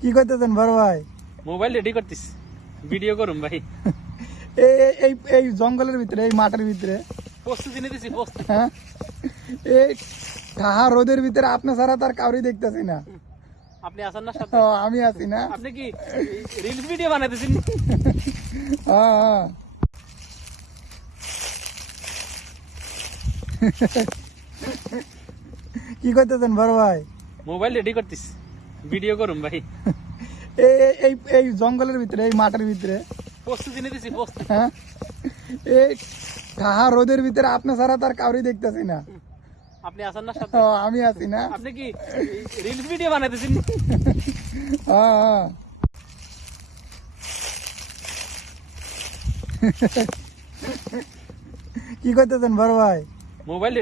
কি করতেছেন বড় ভাই? মোবাইল রেডি করতিস, ভিডিও করুম ভাই। এই জঙ্গলের ভিতরে, এই মাঠের ভিতরে প্রস্তুতি নিতেছি, প্রস্তুতি। হ্যাঁ, এই ঠাহা রোদের ভিতরে আপনি ছাড়া তার কাউরি দেখতেছি না। আপনি আছেন না সাথে? ও, আমি আছি না। আপনি কি রিলস ভিডিও বানাইতেছেন? হ্যাঁ হ্যাঁ। কি করতেছেন বড় ভাই? মোবাইল রেডি করতিস, ভিডিও করুম ভাই। এই জঙ্গলের ভিতরে, এই মাঠের ভিতরে প্রস্তুতি নিতেছি, প্রস্তুতি। হ্যাঁ, এই ঠাহা রোদের ভিতরে আপনি ছাড়া তার কাউরি দেখতেছি না। আপনি আছেন না সাথে? ও, আমি আছি না। আপনি কি রিলস ভিডিও বানাইতেছেন? হ্যাঁ হ্যাঁ। কি করতেছেন বড় ভাই? মোবাইল